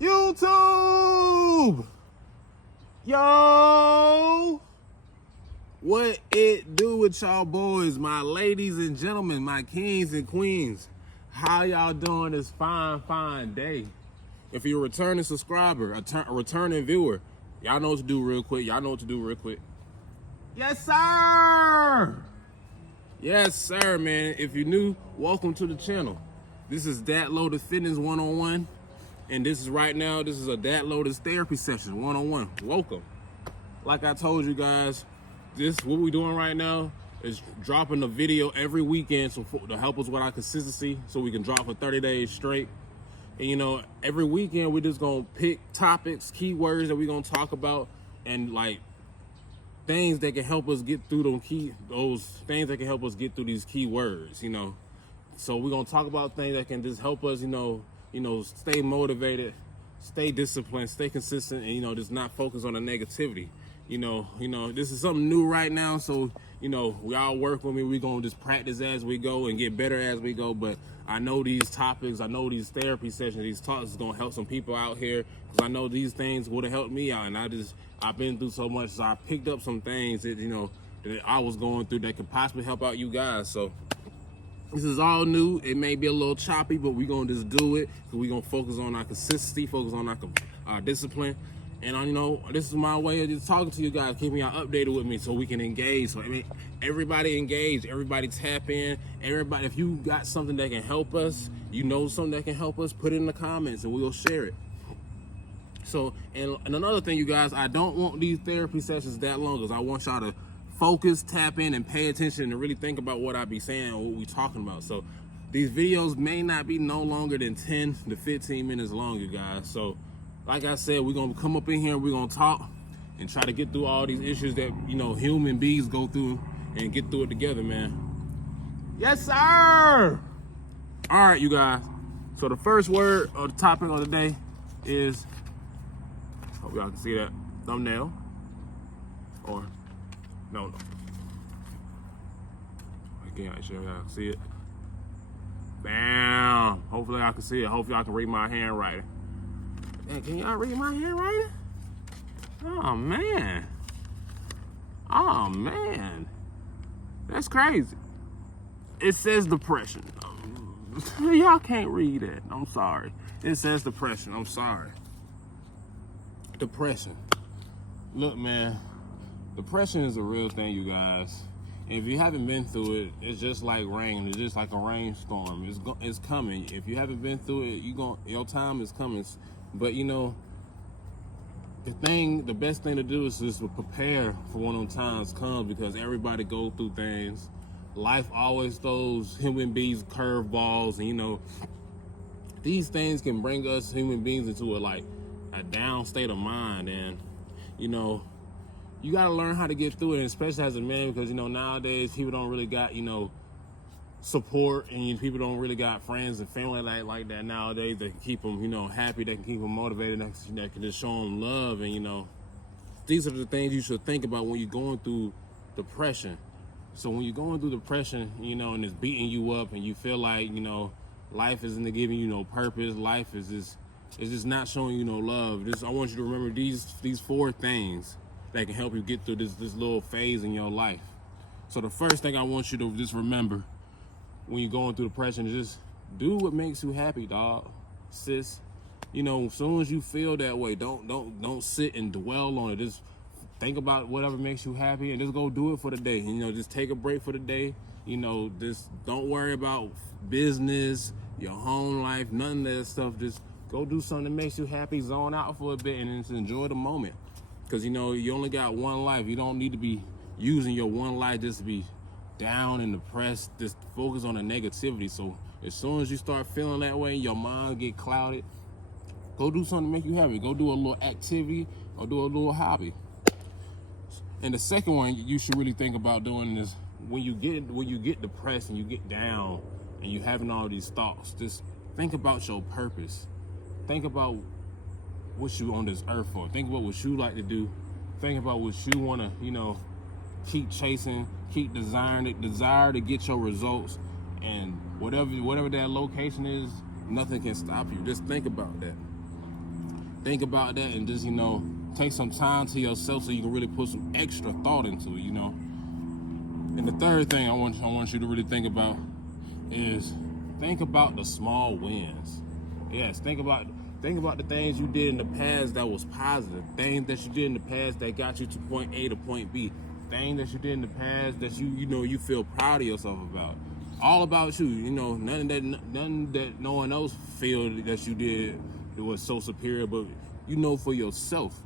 YouTube! Yo! What it do with y'all boys, my ladies and gentlemen, my kings and queens? How y'all doing this fine day? If you're a returning subscriber, a returning viewer, y'all know what to do real quick. Yes, sir! Yes, sir, man. If you're new, welcome to the channel. This is Dat Lotus Fitness 101. And this is a Dat Lotus therapy session 101. Welcome. Like I told you guys, what we're doing right now is dropping a video every weekend to help us with our consistency so we can drop for 30 days straight. And every weekend we're just gonna pick topics, keywords that we're gonna talk about, and like things that can help us get through those things that can help us get through these keywords, So we're gonna talk about things that can just help us, stay motivated, stay disciplined, stay consistent, and just not focus on the negativity. This is something new right now, so we all work with me. We're gonna just practice as we go and get better as we go. But I know these topics, I know these therapy sessions, these talks is gonna help some people out here, because I know these things would have helped me out, and I've been through so much, so I picked up some things that that I was going through that could possibly help out you guys. So this is all new. It may be a little choppy, but we're gonna just do it, because we're gonna focus on our consistency, focus on our discipline. And this is my way of just talking to you guys, keeping y'all updated with me so we can engage. So everybody engage, everybody tap in, everybody. If you got something that can help us, something that can help us, put it in the comments and we'll share it. So, and another thing, you guys, I don't want these therapy sessions that long, because I want y'all to focus, tap in, and pay attention and really think about what I be saying or what we talking about. So these videos may not be no longer than 10 to 15 minutes long, you guys. So like I said, we're gonna come up in here, we're gonna talk and try to get through all these issues that human beings go through, and get through it together, man. Yes, sir. All right, you guys. So the first word or the topic of the day is, hope y'all can see that thumbnail, or no. I can't sure y'all can see it. Bam. Hopefully y'all can see it. Hopefully y'all can read my handwriting. Hey, can y'all read my handwriting? Oh man, that's crazy. It says depression. Y'all can't read it. I'm sorry. It says depression. I'm sorry. Depression. Look, man, depression is a real thing, you guys. And if you haven't been through it, it's just like rain. It's just like a rainstorm. It's coming. If you haven't been through it, your time is coming. But the best thing to do is just prepare for when those times come, because everybody go through things. Life always throws human beings curveballs, and these things can bring us human beings into a down state of mind. And you gotta learn how to get through it, and especially as a man, because nowadays people don't really got support, and people don't really got friends and family like that nowadays that can keep them happy, that can keep them motivated, that can just show them love. And these are the things you should think about when you're going through depression. So when you're going through depression, and it's beating you up, and you feel like life isn't giving you no purpose, life is just not showing you no love, I want you to remember these 4 things that can help you get through this little phase in your life. So the first thing I want you to just remember when you're going through depression is just do what makes you happy, dog, sis. As soon as you feel that way, don't sit and dwell on it. Just think about whatever makes you happy and just go do it for the day. Just take a break for the day. Just don't worry about business, your home life, none of that stuff. Just go do something that makes you happy, zone out for a bit, and just enjoy the moment. Because you only got one life. You don't need to be using your one life just to be down and depressed, just focus on the negativity. So as soon as you start feeling that way, your mind get clouded, go do something to make you happy. Go do a little activity or do a little hobby. And the second one you should really think about doing is when you get depressed and you get down and you having all these thoughts, just think about your purpose. Think about what you on this earth for. Think about what you like to do. Think about what you want to keep chasing, keep desire to get your results, and whatever that location is, nothing can stop you. Just think about that. think about that and just, take some time to yourself so you can really put some extra thought into it, And the third thing I want you to really think about is think about the small wins. Yes, think about the things you did in the past that was positive. Things that you did in the past that got you to point A to point B. Things that you did in the past that you feel proud of yourself about. All about you, nothing that no one else feel that you did that was so superior, but for yourself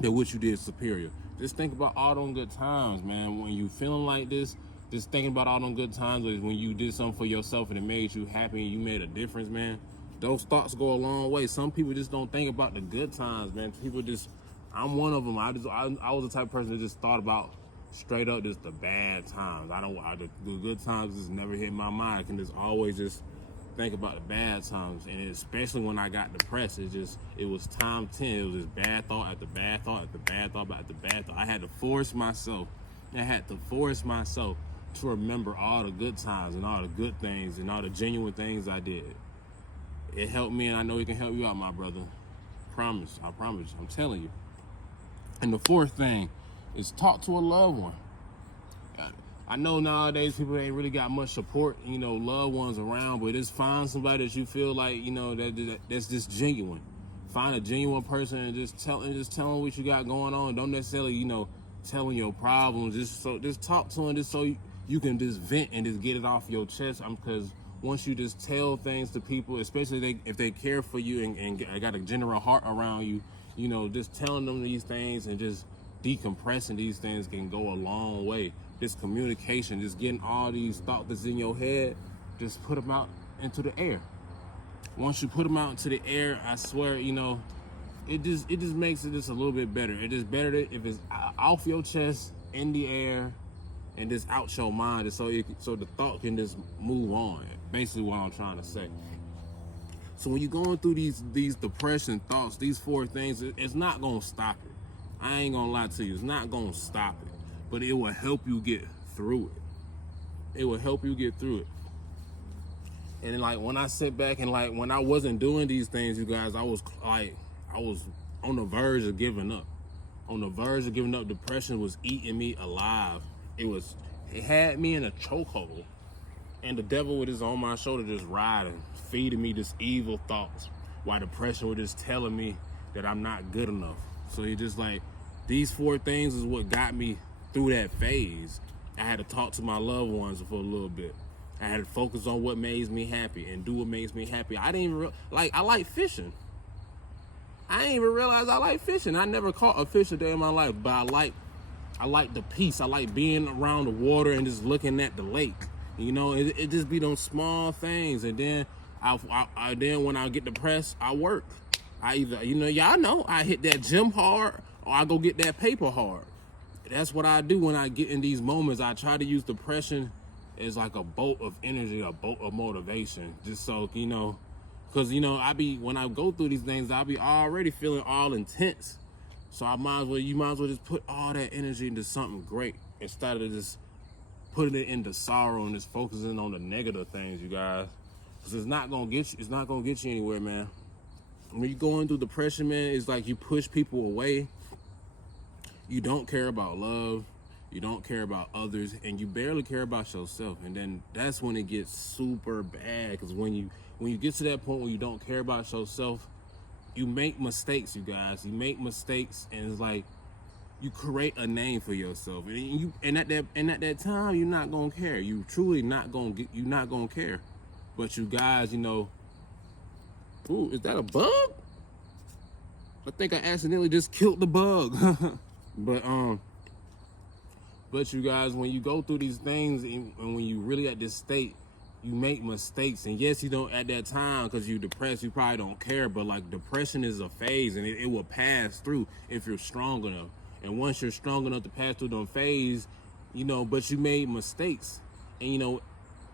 that what you did is superior. Just think about all them good times, man. When you feeling like this, just thinking about all them good times when you did something for yourself and it made you happy and you made a difference, man. Those thoughts go a long way. Some people just don't think about the good times, man. I'm one of them. I was the type of person that just thought about straight up just the bad times. The good times just never hit my mind. I can just always just think about the bad times, and especially when I got depressed, it was time 10. It was just bad thought after bad thought after bad thought after bad thought. I had to force myself to remember all the good times and all the good things and all the genuine things I did. It helped me, and I know it can help you out, my brother. I promise you. I'm telling you. And the fourth thing is talk to a loved one. I know nowadays people ain't really got much support, loved ones around, but just find somebody that you feel like, that's just genuine. Find a genuine person and just tell them what you got going on. Don't necessarily, tell them your problems. Just talk to them just so you can just vent and just get it off your chest. Because once you just tell things to people, especially if they care for you and got a general heart around you, just telling them these things and just decompressing these things can go a long way. This communication, just getting all these thoughts that's in your head, just put them out into the air. Once you put them out into the air, I swear, it just makes it just a little bit better. It is better if it's off your chest, in the air, and just out your mind, so the thought can just move on. Basically, what I'm trying to say. So when you're going through these depression thoughts, these four things, it's not gonna stop it. I ain't gonna lie to you, it's not gonna stop it. But it will help you get through it. It will help you get through it. And like when I sit back and like when I wasn't doing these things, you guys, I was on the verge of giving up. On the verge of giving up. Depression was eating me alive. It had me in a chokehold. And the devil was just on my shoulder just riding, feeding me this evil thoughts, while depression was just telling me that I'm not good enough. So it just like, these four things is what got me through that phase. I had to talk to my loved ones for a little bit. I had to focus on what makes me happy and do what makes me happy. I didn't even I like fishing. I didn't even realize I like fishing. I never caught a fish a day in my life, but I like the peace. I like being around the water and just looking at the lake. It just be those small things. And then then when I get depressed, I work. I either, y'all know, I hit that gym hard or I go get that paper hard. That's what I do when I get in these moments. I try to use depression as like a boat of energy, a boat of motivation. Just so, because, when I go through these things, I be already feeling all intense. So you might as well just put all that energy into something great instead of just putting it into sorrow and just focusing on the negative things, you guys. Because it's not going to get you anywhere, man. When you're going through depression, man, it's like you push people away. You don't care about love, you don't care about others, and you barely care about yourself. And then that's when it gets super bad, because when you get to that point where you don't care about yourself, you make mistakes, you guys. You make mistakes, and it's like you create a name for yourself. And at that time, you're not gonna care. You truly you're not gonna care. But you guys, ooh, is that a bug? I think I accidentally just killed the bug. But you guys, when you go through these things and when you really at this state, you make mistakes. And yes, you don't at that time because you're depressed, you probably don't care. But like depression is a phase, and it will pass through if you're strong enough. And once you're strong enough to pass through the phase, but you made mistakes. And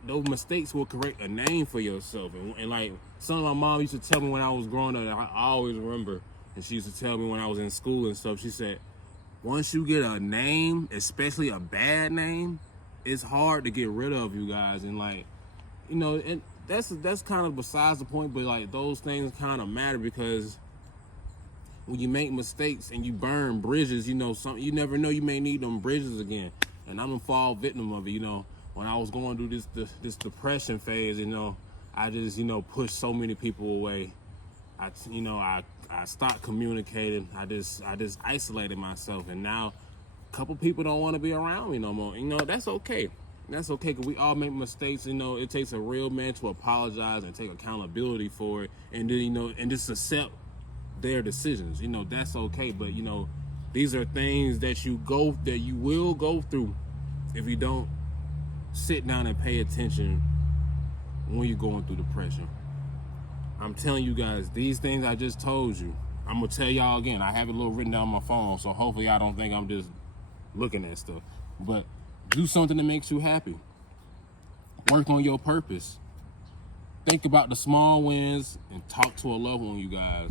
those mistakes will create a name for yourself. And like something my mom used to tell me when I was growing up, I always remember, and she used to tell me when I was in school and stuff, she said, once you get a name, especially a bad name, it's hard to get rid of, you guys. And like, and that's kind of besides the point, but like those things kind of matter because when you make mistakes and you burn bridges, you know, you never know, you may need them bridges again. And I'm a fall victim of it, you know. When I was going through this depression phase, you know, I just, you know, pushed so many people away. I stopped communicating. I just isolated myself, and now a couple people don't want to be around me no more. You know, that's okay. That's okay, because we all make mistakes. You know, it takes a real man to apologize and take accountability for it, and then, you know, and just accept their decisions. You know, that's okay. But, you know, these are things that you will go through if you don't sit down and pay attention when you're going through depression. I'm telling you guys, these things I just told you, I'm gonna tell y'all again. I have it a little written down on my phone, so hopefully I don't think I'm just looking at stuff. But do something that makes you happy. Work on your purpose. Think about the small wins and talk to a loved one, you guys.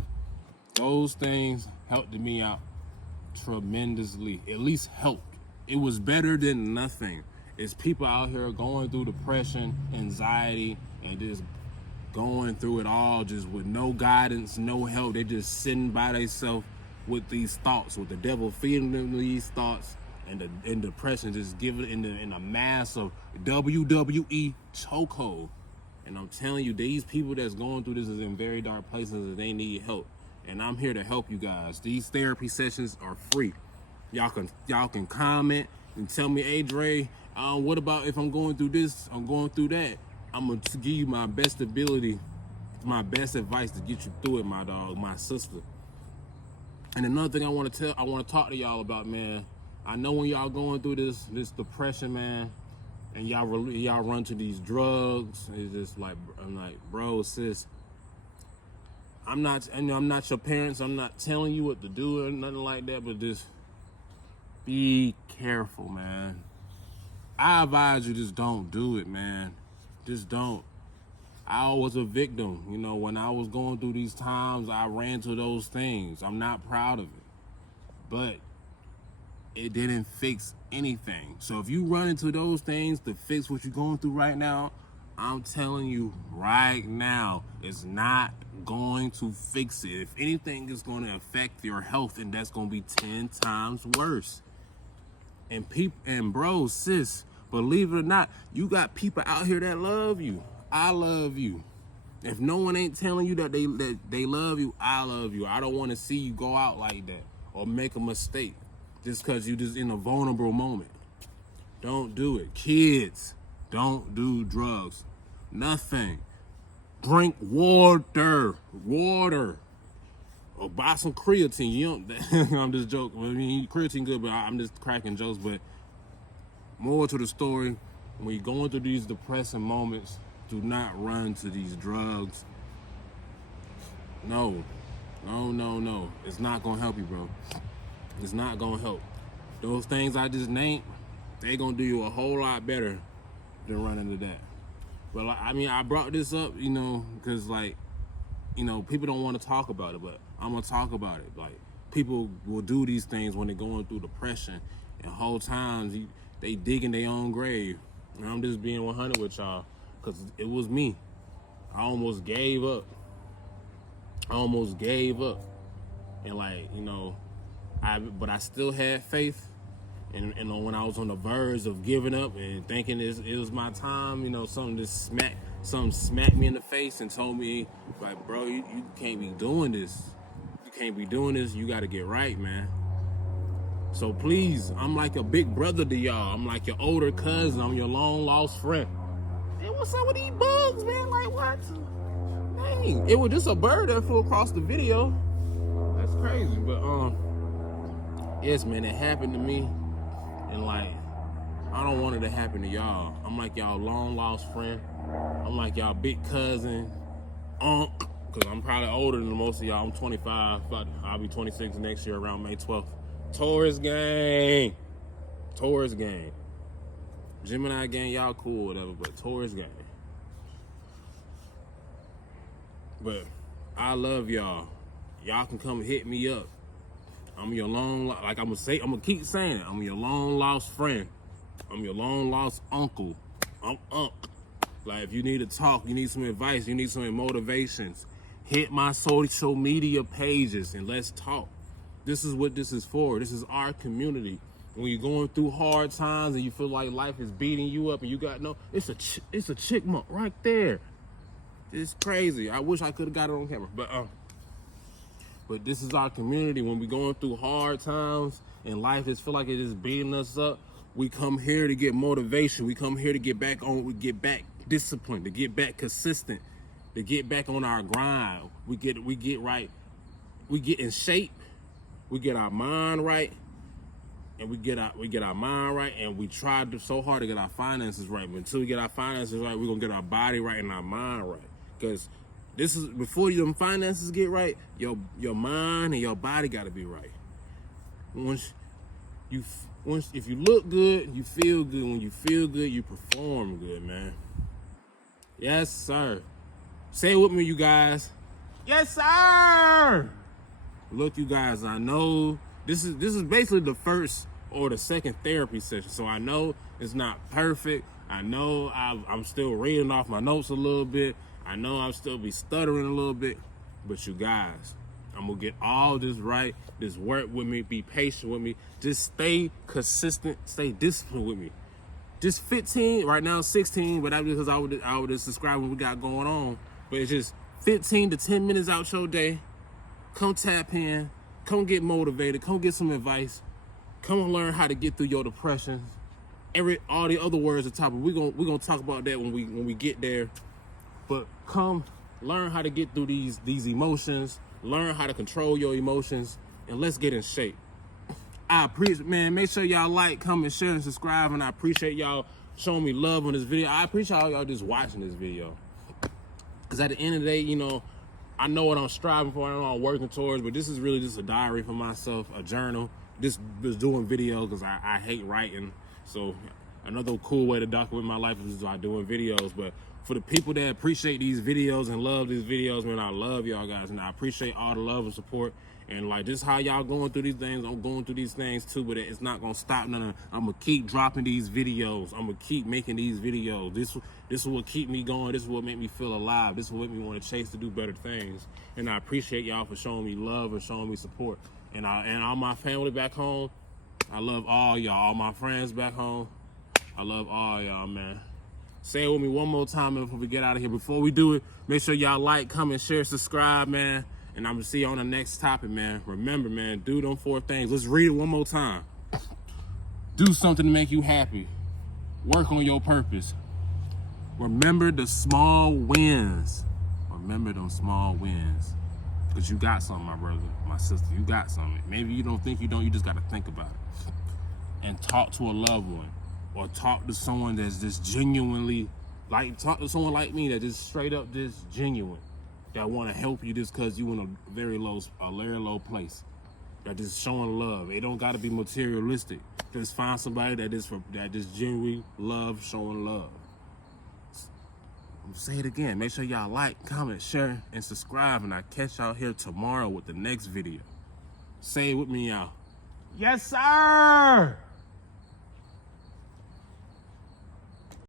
Those things helped me out tremendously. At least helped. It was better than nothing. It's people out here going through depression, anxiety, and just going through it all just with no guidance, no help. They just sitting by themselves with these thoughts, with the devil feeding them these thoughts, and depression just giving in a mass of WWE chokehold. And I'm telling you, these people that's going through this is in very dark places and they need help. And I'm here to help you guys. These therapy sessions are free. Y'all can comment and tell me, hey Dre, what about if I'm going through this, I'm going through that? I'm gonna give you my best ability, my best advice to get you through it, my dog, my sister. And another thing I want to talk to y'all about, man. I know when y'all going through this depression, man, and y'all run to these drugs, it's just like, I'm like, bro, sis, I'm not your parents. I'm not telling you what to do or nothing like that, but just be careful, man. I advise you, just don't do it, man. Just don't. I was a victim. You know, when I was going through these times, I ran to those things. I'm not proud of it. But it didn't fix anything. So if you run into those things to fix what you're going through right now, I'm telling you right now, it's not going to fix it. If anything, it's going to affect your health, and that's going to be 10 times worse. And bro, sis, believe it or not, you got people out here that love you. I love you. If no one ain't telling you that they love you, I love you. I don't want to see you go out like that or make a mistake just because you just in a vulnerable moment. Don't do it. Kids, don't do drugs. Nothing. Drink water. Or buy some creatine. You don't, I'm just joking. I mean, creatine good, but I'm just cracking jokes. But more to the story, when you're going through these depressing moments, do not run to these drugs. No. It's not gonna help you, bro. It's not gonna help. Those things I just named, they gonna do you a whole lot better than running to that. But I mean, I brought this up, you know, because like, you know, people don't want to talk about it, but I'm gonna talk about it. Like, people will do these things when they're going through depression, and whole times they digging their own grave. And I'm just being 100 with y'all, because it was me. I almost gave up. And like, you know, but I still had faith. And when I was on the verge of giving up and thinking it was my time, you know, something smacked me in the face and told me, like, bro, you can't be doing this. You can't be doing this. You got to get right, man. So please, I'm like a big brother to y'all. I'm like your older cousin. I'm your long lost friend. Hey, what's up with these bugs, man? Like, what? Dang, it was just a bird that flew across the video. That's crazy, but yes, man, it happened to me, and like, I don't want it to happen to y'all. I'm like y'all long lost friend. I'm like y'all big cousin, because I'm probably older than most of y'all. I'm 25, but I'll be 26 next year around May 12th. Taurus gang. Gemini gang, y'all cool, whatever, but Taurus gang. But I love y'all. Y'all can come hit me up. I'm your like I'm gonna keep saying it. I'm your long lost friend. I'm your long lost uncle. I'm Unc. Like, if you need to talk, you need some advice, you need some motivations, Hit my social media pages and let's talk. This is what this is for. This is our community. When you're going through hard times and you feel like life is beating you up and you got it's a chickmunk right there. It's crazy. I wish I could have got it on camera, but this is our community. When we're going through hard times and life is feel like it is beating us up, we come here to get motivation. We come here to get back disciplined, to get back consistent, to get back on our grind. We get right. We get in shape. We get our mind right, and we get our mind right, and we try so hard to get our finances right. But until we get our finances right, we're gonna get our body right and our mind right. Because this is before your finances get right, your mind and your body gotta be right. If you look good, you feel good. When you feel good, you perform good, man. Yes, sir. Say it with me, you guys. Yes, sir. Look, you guys, I know this is basically the first or the second therapy session, so I know it's not perfect. I know I'm still reading off my notes a little bit. I know I'll still be stuttering a little bit, but you guys, I'm gonna get all this right. Just work with me, be patient with me. Just stay consistent, stay disciplined with me. Just 15, right now 16, but that's because I would just describe what we got going on. But it's just 15 to 10 minutes out your day. Come tap in, come get motivated, come get some advice, come learn how to get through your depressions. All the other words on top of we're gonna talk about that when we get there. But come learn how to get through these emotions, learn how to control your emotions, and let's get in shape. I appreciate, man, make sure y'all like, comment, share, and subscribe, and I appreciate y'all showing me love on this video. I appreciate y'all just watching this video. Because at the end of the day, you know, I know what I'm striving for, I know what I'm working towards, but this is really just a diary for myself, a journal. Just doing videos because I hate writing. So another cool way to document my life is by doing videos. But for the people that appreciate these videos and love these videos, man, I love y'all guys, and I appreciate all the love and support. And like, this is how y'all going through these things. I'm going through these things too, but it's not gonna stop none. I'm gonna keep dropping these videos. I'm gonna keep making these videos. This is what keep me going. This is what make me feel alive. This is what make me want to chase to do better things. And I appreciate y'all for showing me love and showing me support. And all my family back home, I love all y'all. All my friends back home, I love all y'all, man. Say it with me one more time before we get out of here. Before we do it, make sure y'all like, comment, share, subscribe, man. And I'm gonna see you on the next topic, man. Remember, man, do them 4 things. Let's read it one more time. Do something to make you happy. Work on your purpose. Remember the small wins. Remember them small wins. Because you got something, my brother, my sister. You got something. Maybe you don't think you don't. You just got to think about it. And talk to a loved one. Or talk to someone that's just genuinely, talk to someone like me that just straight up just genuine. That want to help you just because you in a very low place. That just showing love. It don't got to be materialistic. Just find somebody that just genuinely love showing love. I'm gonna say it again. Make sure y'all like, comment, share, and subscribe. And I catch y'all here tomorrow with the next video. Say it with me, y'all. Yes, sir.